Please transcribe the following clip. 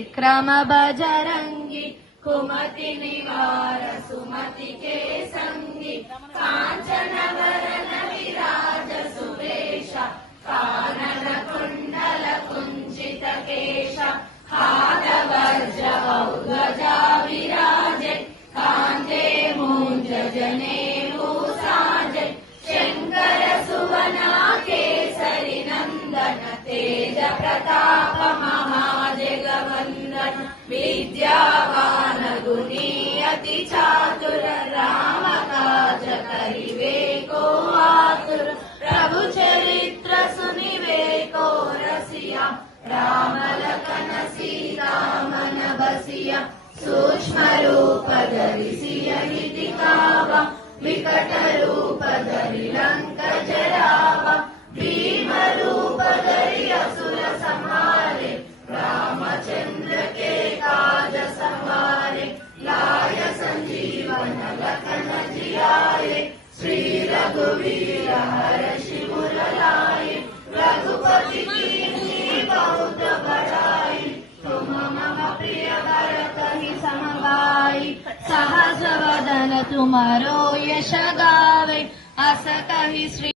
त्रिविक्रम बजरंगी कुमति निवार सुमति के संगी कांचन वरन विराज सुवेश कानन कुंडल कुंचित केश हाथ वज्र ध्वजा विराजे कांधे मूंज जनेऊ साजे शंकर सुवना केसरी नंदन तेज प्रताप महाजगवंदन विद्यावान गुणी अति चातुर राम काज करिवे को आतुर प्रभु चरित्र सुनिवे को रसिया राम लखन सीता मन बसिया सूक्ष्म रूप धरि सियहि दिखावा विकट रूप धरि लंक जरावा भीम रूप धरि असुर संहारे रामचंद्र के काज सवारे लाय संजीवन लखन जियाए श्री रघुवीर हर्षि उर लाए रघुपति कीन्ही बहुत बड़ाई तुम मम प्रिय भरत ही समगाई सहज वदन तुम्हारो यश गावे अस कहि श्री